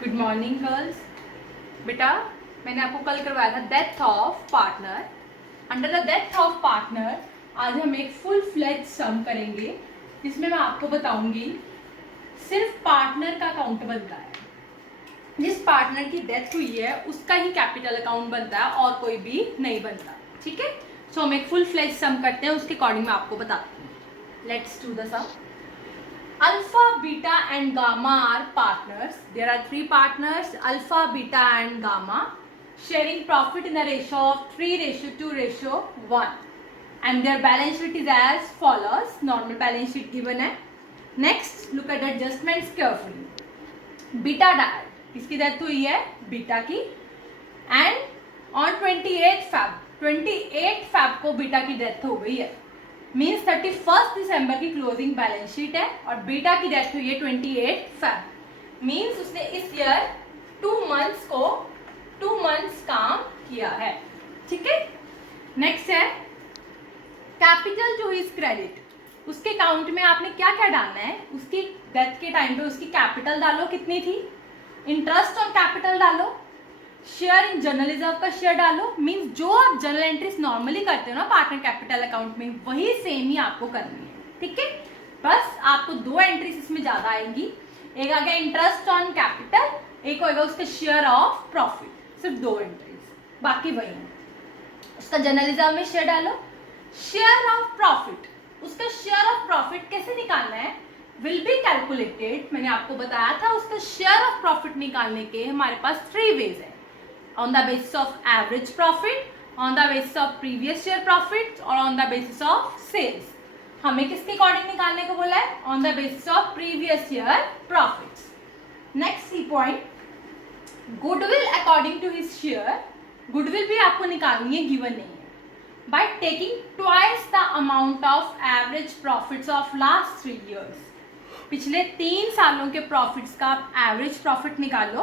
Good morning girls. बेटा मैंने आपको कल करवाया था death of partner. Under the death of partner आज हम एक फुल फ्लेज सम करेंगे जिसमें मैं आपको बताऊंगी सिर्फ पार्टनर का अकाउंट बनता है। जिस पार्टनर की डेथ हुई है उसका ही कैपिटल अकाउंट बनता है और कोई भी नहीं बनता। ठीक है, सो हम एक फुल फ्लेज सम करते हैं, उसके अकॉर्डिंग मैं आपको बताती हूँ। Let's do the sum. Alpha, beta and gamma are partners. There are three partners, alpha, beta and gamma, sharing profit in a ratio of 3:2:1. And their balance sheet is as follows. Normal balance sheet given है. Next, look at the adjustments carefully. Beta died. किसकी death हुई है? Beta की. And on 28 Feb को beta की death हो गई है. मीन्स 31 दिसंबर की क्लोजिंग बैलेंस शीट है और बीटा की डेथ हुई है 28 फेब। मीन्स उसने इस ईयर 2 मंथ्स काम किया है। ठीक है, नेक्स्ट है कैपिटल टू हिज क्रेडिट। उसके अकाउंट में आपने क्या क्या डालना है? उसकी डेथ के टाइम पे उसकी कैपिटल डालो, कितनी थी, इंटरेस्ट ऑन कैपिटल डालो, शेयर इन जनरल रिजर्व का शेयर डालो। मींस जो आप जनरल एंट्रीज नॉर्मली करते हो ना पार्टनर कैपिटल अकाउंट में, वही सेम ही आपको करनी है। ठीक है, बस आपको 2 एंट्रीज इसमें ज्यादा आएंगी। एक आ गया इंटरेस्ट ऑन कैपिटल, एक होगा उसका शेयर ऑफ प्रॉफिट। सिर्फ 2 एंट्रीज, बाकी वही है। उसका जनरल रिजर्व में शेयर डालो। शेयर ऑफ प्रॉफिट, उसका शेयर ऑफ प्रॉफिट कैसे निकालना है? Will be calculated. मैंने आपको बताया था उसका शेयर ऑफ प्रॉफिट निकालने के हमारे पास 3 वेज है। On the basis of average profit, on the basis of previous year profit और on the basis of sales। हमें किसके अकॉर्डिंग निकालने को बोला है? On the basis of previous year profits। Next key point, goodwill according to his share। goodwill भी आपको निकालनी है, गिवन नहीं है। By taking twice the amount of average profits of last 3 years। पिछले 3 सालों के प्रॉफिट्स का आप एवरेज प्रॉफिट निकालो,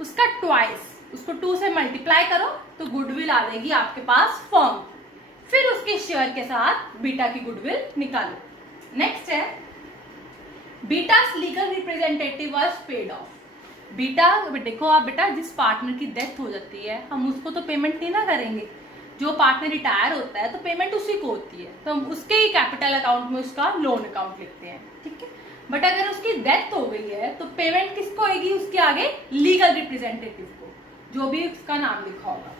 उसका ट्वाइस, उसको 2 से मल्टीप्लाई करो तो गुडविल आ जाएगी आपके पास फर्म। फिर उसके शेयर के साथ बीटा की गुडविल निकालो। नेक्स्ट है betas legal representative was paid of. Beta देखो आप बेटा, जिस पार्टनर की डेथ हो जाती है हम उसको तो पेमेंट नहीं ना करेंगे। जो पार्टनर रिटायर होता है तो पेमेंट उसी को होती है, तो हम उसके ही कैपिटल अकाउंट में उसका लोन अकाउंट लिखते हैं। ठीक है, बट अगर उसकी डेथ हो गई है तो पेमेंट किसको होगी? उसके आगे लीगल रिप्रेजेंटेटिव को, जो भी उसका नाम लिखा होगा।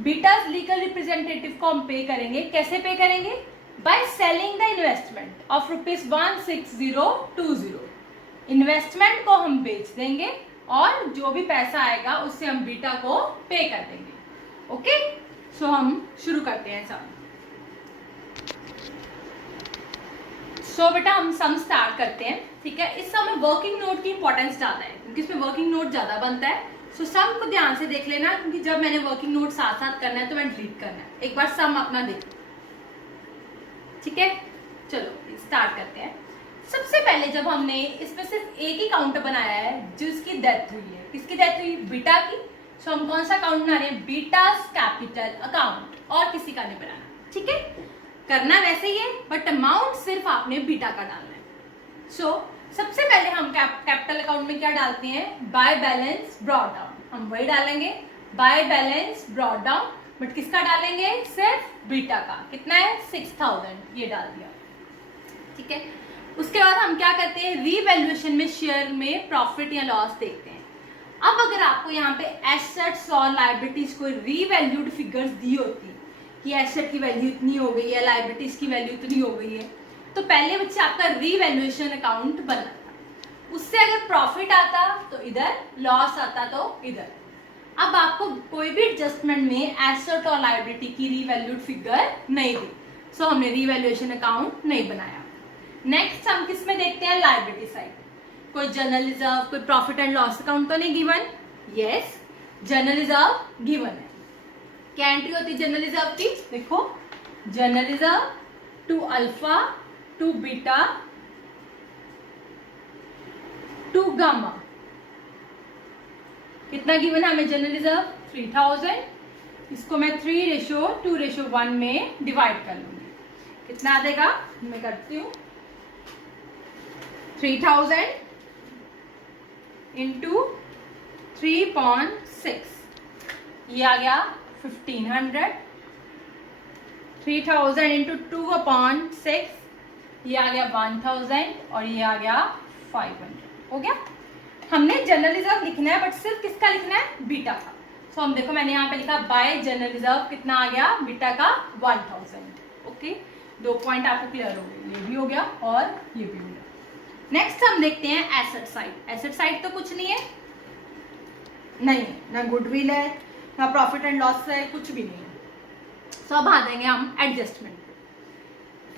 बीटास लीगल रिप्रेजेंटेटिव को हम पे करेंगे। कैसे पे करेंगे? By selling the investment of ₹16020। Investment को हम बेच देंगे और जो भी पैसा आएगा उससे हम बीटा को पे कर देंगे। ओके, सो हम शुरू करते हैं सम। सो बेटा हम सम स्टार्ट करते हैं। ठीक है, इस समय वर्किंग नोट की इंपॉर्टेंस ज्यादा है क्योंकि इसमें वर्किंग नोट ज्यादा बनता है। सो सम को ध्यान से देख लेना क्योंकि जब मैंने वर्किंग नोट साथ साथ करना है तो मैं डिलीट करना है। एक बार सम अपना देख। ठीक है, चलो स्टार्ट करते हैं। सबसे पहले जब हमने इसमें सिर्फ एक ही काउंट बनाया है जिसकी डेथ हुई है, किसकी डेथ हुई? बीटा की। सो हम कौन सा अकाउंट बना रहे हैं? बीटास कैपिटल अकाउंट, और किसी का नहीं बनाना। ठीक है, करना वैसे ही है बट अमाउंट सिर्फ आपने बीटा का डालना है। सो सबसे पहले हम कैपिटल अकाउंट में क्या डालते हैं? Bye balance brought down. हम वही डालेंगे, bye balance brought down, but किसका डालेंगे? सिर्फ बीटा का। कितना है? 6000, ये डाल दिया। ठीक है, उसके बाद हम क्या करते हैं? रीवैल्यूएशन में शेयर में प्रॉफिट या लॉस देखते हैं। अब अगर आपको यहाँ पे एसेट्स और लाइबिलिटीज को रीवैल्यूड फिगर्स दी होती कि एसेट की वैल्यू इतनी हो गई है, लाइबिलिटीज की वैल्यू इतनी हो गई है, तो पहले बच्चे आपका रीवैल्यूएशन अकाउंट बनना था। उससे अगर प्रॉफिट आता तो इधर, लॉस आता तो इधर। अब आपको कोई भी एडजस्टमेंट में एसेट और लायबिलिटी की रीवैल्यूड फिगर नहीं दी, सो हमने रीवैल्यूएशन अकाउंट नहीं बनाया। नेक्स्ट हम किस में देखते हैं? Liability side. कोई जनरल रिजर्व, कोई प्रॉफिट एंड लॉस अकाउंट तो नहीं given? Yes, general reserve given है। क्या एंट्री होती है जनरल रिजर्व की? देखो, general reserve to alpha to beta to gamma. कितना गिवन है हमें जनरल रिजर्व? 3000। इसको मैं 3:2:1 में डिवाइड कर लूंगी। कितना आ जाएगा? मैं करती हूँ 3000 इंटू 3.6, ये आ गया 1500, 3000 इंटू 2/6, ये आ गया 1000 और ये आ गया 500। हो गया। हमने जनरल रिजर्व लिखना है, बट सिर्फ किसका लिखना है? बीटा का। सो हम देखो मैंने यहाँ पे लिखा बाय जनरल रिजर्व कितना आ गया? बीटा का 1000। ओके, 2 पॉइंट आपको क्लियर हो गए, ये भी हो गया और ये भी हो गया। नेक्स्ट हम देखते हैं एसेट साइड। एसेट साइड तो कुछ नहीं है, नहीं ना गुडविल है ना प्रॉफिट एंड लॉस है, कुछ भी नहीं है। सो अब आ जाएंगे हम एडजस्टमेंट पे।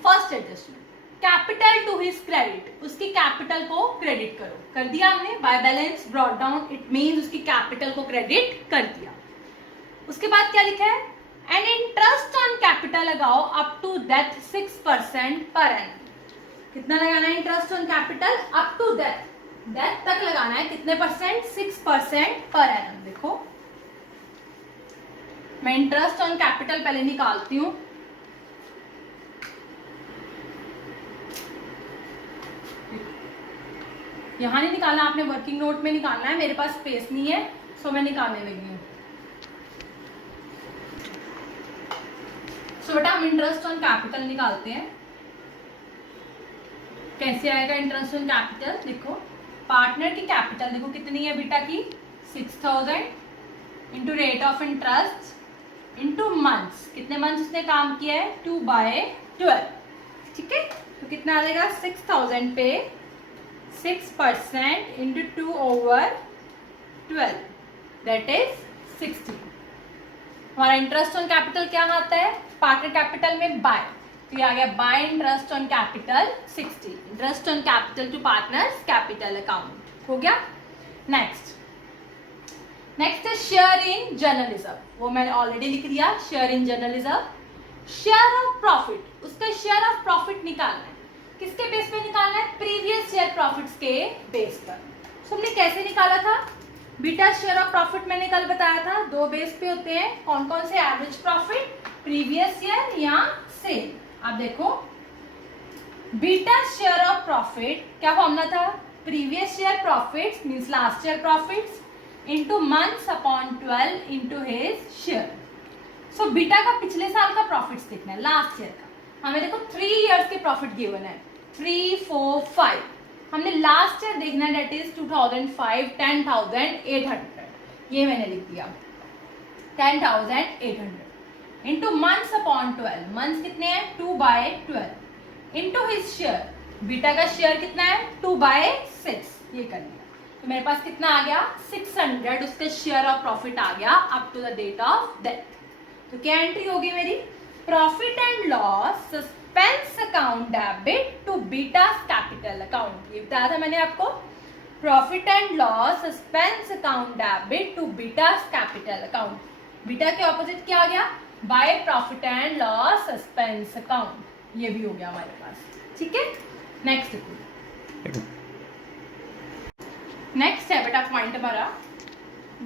First adjustment, capital to his credit, उसकी कैपिटल को क्रेडिट करो। कर दिया हमने, by balance brought down, it means उसकी कैपिटल को क्रेडिट कर दिया। उसके बाद क्या लिखा है? एंड इंटरेस्ट ऑन कैपिटल लगाओ up to that 6% per annum. कितना लगाना है interest on capital? Up to that तक लगाना है। कितने परसेंट? 6% per annum. देखो मैं इंटरेस्ट ऑन कैपिटल पहले निकालती हूं। यहां नहीं निकालना, आपने वर्किंग नोट में निकालना है। मेरे पास स्पेस नहीं है, सो मैं निकालने लगी हूं। सो बेटा हम इंटरेस्ट ऑन कैपिटल निकालते हैं। कैसे आएगा इंटरेस्ट ऑन कैपिटल? देखो पार्टनर की कैपिटल देखो कितनी है बेटा की? 6000 into rate of interest into months. कितने मंथ्स उसने काम किया है? 2/12। ठीक है, तो कितना आ जाएगा? 6000 पे 6% इंटू 2/12, दैट इज 60। हमारा इंटरेस्ट ऑन कैपिटल क्या आता है? पार्टनर कैपिटल में बाय, तो ये आ गया by interest on capital 60। Interest on capital to partners capital account हो गया। नेक्स्ट है शेयर इन जनरल रिजर्व, वो मैंने ऑलरेडी लिख दिया। Share in general reserve, share of profit, उसका शेयर ऑफ प्रॉफिट निकालना है। किसके बेस पे निकालना है? प्रीवियस शेयर प्रॉफिट्स के बेस पर। तो हमने कैसे निकाला था? बीटा शेयर ऑफ प्रॉफिट मैंने कल बताया था, 2 बेस पे होते हैं। कौन कौन से? एवरेज प्रॉफिट, प्रीवियस ईयर या सेम। आप देखो बीटा शेयर ऑफ प्रॉफिट क्या फॉर्मूला था? Previous year profits means last year profits into months upon 12 into his share. So beta का पिछले साल का प्रॉफिट्स देखना है, लास्ट ईयर का। हमें देखो 3 इयर्स के प्रॉफिट गिवन है, 3, 4, 5। हमने लास्ट ईयर देखना है, दैट इज 2005, 10,800। ये मैंने लिख दिया 10,800 इंटू मंथ्स अपॉन 12। मंथ्स कितने हैं? 2/12 इंटू हिज शेयर। बीटा का शेयर कितना है? 2/6। ये कर लिया, तो मेरे पास कितना आ गया? 600 उसका शेयर ऑफ प्रॉफिट आ गया up to the date of death. तो क्या एंट्री होगी मेरी? Profit and loss suspense account debit to beta's capital account. ये बताया था मैंने आपको, profit and loss suspense account debit to beta's capital account. Beta के ऑपोजिट क्या आ गया? By profit and loss suspense account. ये भी हो गया हमारे पास। ठीक है, नेक्स्ट है बेटा पॉइंट हमारा,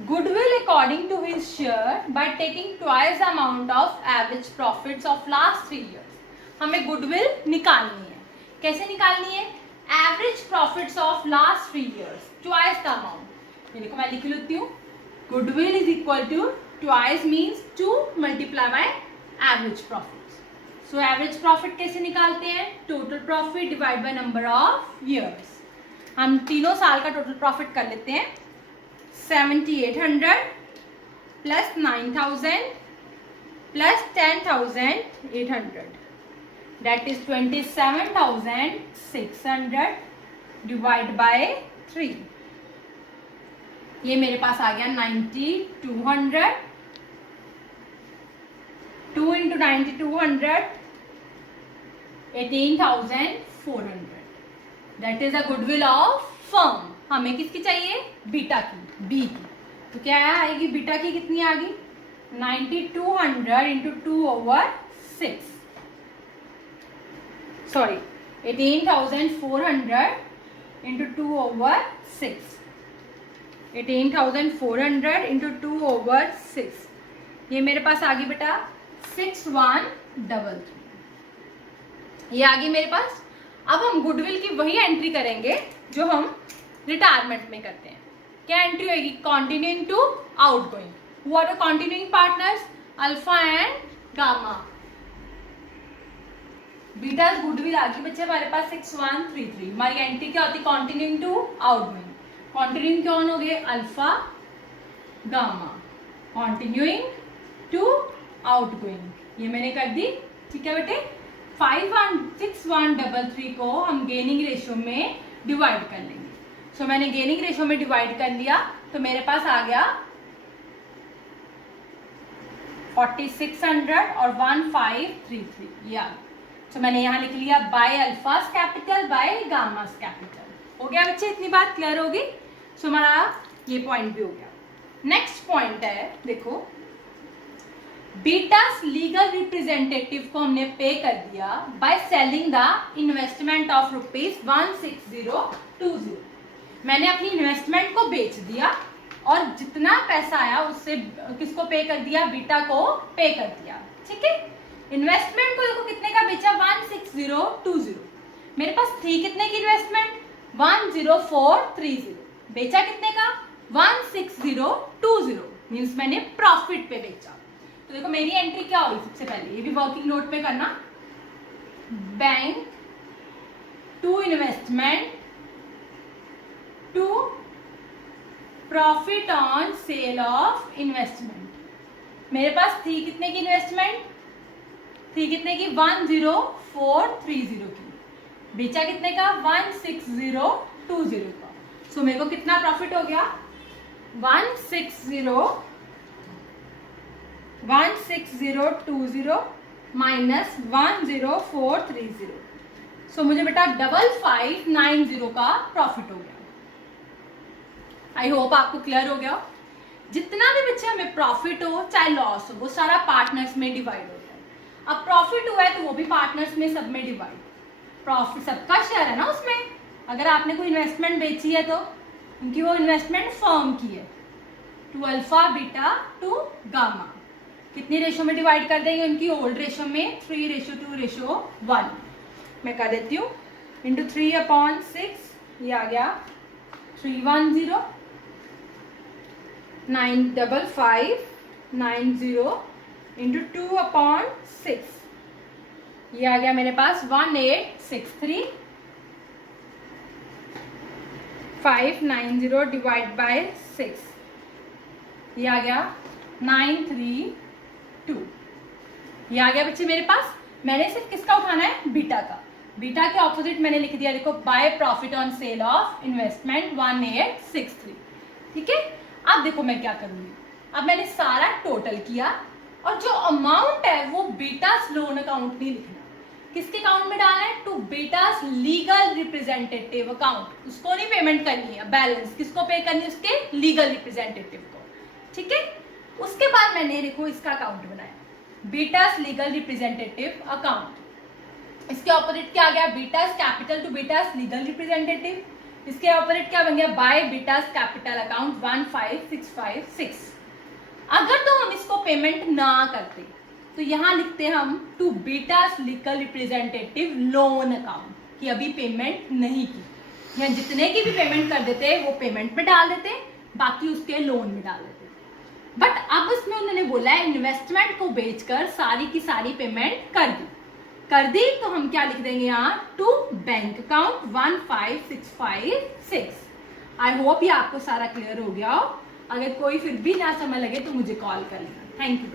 goodwill according to his share by taking twice amount of average profits of last 3 years. हमें गुडविल निकालनी है। कैसे निकालनी है? Average profits of last 3 years twice the amount. ये देखो मैं लिख लेती हूँ, goodwill is equal to twice means 2 multiply by average profits. So average profit कैसे निकालते हैं? Total profit divide by number of years. हम तीनों साल का टोटल प्रॉफिट कर लेते हैं। 7,800 plus 9,000 plus 10,800, that is 27,600 divide by 3। ये मेरे पास आ गया 9,200। 2 into 9,200 18,400, that is a goodwill of firm. हमें किसकी चाहिए? बीटा की, बी की। तो क्या आएगी? बीटा की कितनी आ गई? 9,200 इंटू 2/6, सॉरी 18,400 इंटू 2/6, 18,400 इंटू 2/6। ये मेरे पास आ गई बेटा 6133। ये आ गई मेरे पास। अब हम गुडविल की वही एंट्री करेंगे जो हम रिटायरमेंट में करते हैं। क्या एंट्री होगी? Continuing to outgoing. Who are the continuing partners? Alpha and gamma. Beta goodwill आ गई बच्चे हमारे पास 6133. हमारी एंट्री क्या होती? Continuing to outgoing. कंटिन्यूइंग कौन हो गए? Alpha gamma. Continuing to outgoing, ये मैंने कर दी. ठीक है बेटे. 6133 को हम गेनिंग रेशियो में डिवाइड कर लेंगे. सो मैंने गेनिंग रेशियो में डिवाइड कर लिया तो मेरे पास आ गया 4600 और 1533. ये आ गया. तो मैंने यहाँ लिख लिया बाय अल्फास कैपिटल बाय गामास कैपिटल. हो गया बच्चे? इतनी बात क्लियर होगी. सो हमारा ये पॉइंट भी हो गया. नेक्स्ट पॉइंट है, देखो बीटास लीगल रिप्रेजेंटेटिव को हमने पे कर दिया by selling the investment of ₹16020. मैंने अपनी इन्वेस्टमेंट को बेच दिया और जितना पैसा आया उससे किसको पे कर दिया? बीटा को पे कर दिया. ठीक है. इन्वेस्टमेंट को देखो कितने का बेचा? 16020. मेरे पास थी कितने की इन्वेस्टमेंट? 10430. बेचा कितने का? 16020. मीन्स मैंने प्रॉफिट पे बेचा. तो देखो मेरी एंट्री क्या होगी? सबसे पहले ये भी वर्किंग नोट पे करना. Bank to investment to profit on sale of investment. मेरे पास थी कितने की इन्वेस्टमेंट? थी कितने की? 10430 की. बेचा कितने का? 16020 का. सो मेरे को कितना प्रॉफिट हो गया? 16020 माइनस 10430. सो मुझे बेटा 5590 का प्रॉफिट हो गया. आई होप आपको क्लियर हो गया. जितना भी बच्चे हमें प्रॉफिट हो चाहे लॉस हो वो सारा पार्टनर्स में डिवाइड होता है. अब प्रॉफिट हुआ है तो वो भी पार्टनर्स में सब में डिवाइड. प्रॉफिट सबका शेयर है ना उसमें. अगर आपने कोई इन्वेस्टमेंट बेची है तो उनकी वो इन्वेस्टमेंट फर्म की है. To alpha beta to gamma कितनी रेशो में डिवाइड कर देंगे? उनकी ओल्ड रेशो में 3:2:1. मैं कर देती हूँ इंटू 3/6. ये आ गया 310 95590 इंटू 2/6. ये आ गया मेरे पास 1863 590 डिवाइड बाय 6. ये आ गया 932. ये आ गया बच्चे मेरे पास. मैंने सिर्फ किसका उठाना है? बीटा का. बीटा के ऑपोजिट मैंने लिख दिया देखो by profit on sale of investment 1863. ठीक है. अब देखो मैं क्या करूंगी. अब मैंने सारा टोटल किया और जो अमाउंट है वो बीटास लोन अकाउंट नहीं लिखना. किसके अकाउंट में डालना है? To beta's legal representative account. उसको नहीं पेमेंट करनी है. बैलेंस किसको पे करनी है? उसके लीगल रिप्रेजेंटेटिव को. ठीक है. उसके बाद मैंने देखो इसका अकाउंट बनाया बीटास लीगल रिप्रेजेंटेटिव अकाउंट. इसके ऑपोजिट क्या आ गया? Beta's capital to beta's legal representative. इसके ऑपोजिट क्या बन गया? By beta's capital account 15656. अगर तो हम इसको पेमेंट ना करते तो यहां लिखते हम to beta's legal representative loan account कि अभी पेमेंट नहीं की. या जितने की भी पेमेंट कर देते वो पेमेंट में डाल देते, बाकी उसके लोन में डाल देते. बट अब उसमें उन्होंने बोला है इन्वेस्टमेंट को बेचकर सारी की सारी पेमेंट कर दी तो हम क्या लिख देंगे यहाँ? To bank account 15656. I hope ये आपको सारा क्लियर हो गया हो. अगर कोई फिर भी ना समझ लगे तो मुझे कॉल कर लेना. Thank you.